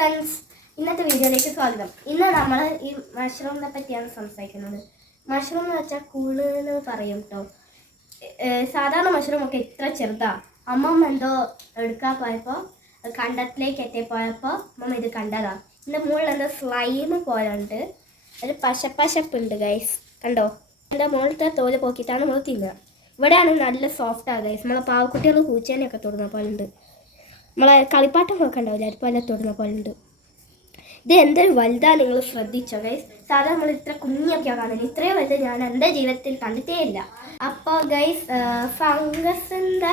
Friends ഇന്നത്തെ വീഡിയോയിലേക്ക് സ്വാഗതം. ഇന്ന് നമ്മൾ ഈ മഷ്റൂമിനെ പറ്റിയാണ് സംസാരിക്കുന്നത്. മഷ്റൂം എന്ന് വെച്ചാൽ കൂടുതൽ പറയും കേട്ടോ സാധാരണ മഷ്റൂം ഒക്കെ ഇത്ര ചെറുതാ. അമ്മമ്മ എന്തോ എടുക്കാൻ പോയപ്പോൾ കണ്ടത്തിലേക്ക് എത്തിപ്പോയപ്പോൾ അമ്മമ്മ ഇത് കണ്ടതാ. ഇതിന്റെ മുകളിൽ എന്തോ സ്ലൈം പോലെ ഉണ്ട് ഒരു പശപ്പശപ്പുണ്ട് ഗൈസ് കണ്ടോ? എന്റെ മുകളിലത്തെ തോൽ പോക്കിയിട്ടാണ് നമ്മൾ തിന്നുക. ഇവിടെയാണ് നല്ല സോഫ്റ്റാണ് ഗൈസ് നമ്മളെ പാവക്കുട്ടികൾ പൂച്ചേനെയൊക്കെ തൊടുന്ന പോലെ ഉണ്ട് നമ്മളെ കളിപ്പാട്ടങ്ങളൊക്കെ ഉണ്ടാവില്ല? അതുപോലെ തൊടുന്ന പോലെ ഉണ്ട്. ഇത് എന്തൊരു വലുതാണ് നിങ്ങൾ ശ്രദ്ധിച്ചോ ഗൈസ് സാധാരണ നമ്മൾ ഇത്ര കുഞ്ഞൊക്കെയാണ് കാണുന്നത്. ഇത്രയും വലുത് ഞാൻ എന്റെ ജീവിതത്തിൽ കണ്ടിട്ടേ ഇല്ല. അപ്പോൾ ഗൈസ് ഫംഗസിന്റെ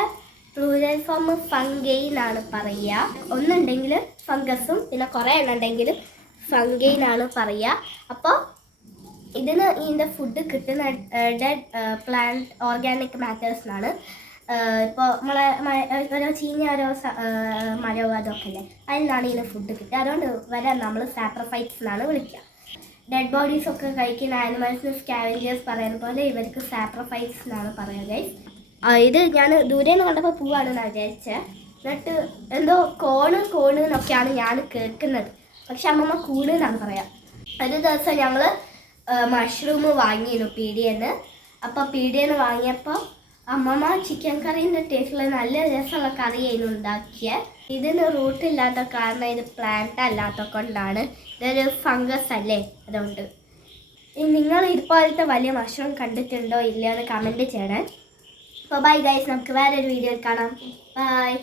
പ്ലൂരൽ ഫോം ഫംഗൈ എന്നാണ് പറയുക. ഒന്നുണ്ടെങ്കിൽ ഫംഗസും പിന്നെ കുറേ എണ്ണുണ്ടെങ്കിലും ഫംഗൈ എന്നാണ് പറയുക. അപ്പോൾ ഇതിന് ഇതിന്റെ ഫുഡ് കിട്ടുന്ന ഡെഡ് പ്ലാന്റ് ഓർഗാനിക് മാറ്റേഴ്സ് മാറ്റേഴ്സിനാണ് ഇപ്പോൾ നമ്മളെ ഓരോ ചീഞ്ഞ ഓരോ മരവും അതൊക്കെ അല്ലേ അതിൽ നിന്നാണ് ഇതിന് ഫുഡ് കിട്ടുക. അതുകൊണ്ട് വരെ. നമ്മൾ സാക്രിഫൈസ് എന്നാണ് വിളിക്കുക. ഡെഡ് ബോഡീസ് ഒക്കെ കഴിക്കുന്ന ആനിമൽസിന് സ്കാവഞ്ചേഴ്സ് പറയുന്ന പോലെ ഇവർക്ക് സാക്രിഫൈസ് എന്നാണ് പറയുക. ഇത് ഞാൻ ദൂരെ നിന്ന് കണ്ടപ്പോൾ പോവാണെന്ന് വിചാരിച്ചത് എന്നിട്ട് എന്തോ കോണ് കോണ് എന്നൊക്കെയാണ് ഞാൻ കേൾക്കുന്നത്. പക്ഷെ അമ്മമ്മ കൂണ് എന്നാണ് പറയാ. ഒരു ദിവസം ഞങ്ങൾ മഷ്റൂം വാങ്ങിയിരുന്നു പീടിയെന്ന്. അപ്പോൾ പീടിയെന്ന് വാങ്ങിയപ്പോൾ അമ്മമ്മ ചിക്കൻ കറീന്റെ ടേസ്റ്റിൽ നല്ല രസമുള്ള കറിയാണ് ഉണ്ടാക്കിയത് ഇതിന് റൂട്ട് ഇല്ലാത്ത കാരണം ഇത് പ്ലാന്റ് അല്ലാത്ത കൊണ്ടാണ്. ഇതൊരു ഫംഗസ് അല്ലേ? അതുകൊണ്ട്. നിങ്ങൾ ഇതുപോലത്തെ വലിയ മഷ്റൂം കണ്ടിട്ടുണ്ടോ ഇല്ലയോ എന്ന് കമന്റ് ചെയ്യണേ. അപ്പോൾ ബൈ ഗൈസ് നമുക്ക് വേറൊരു വീഡിയോയിൽ കാണാം. ബൈ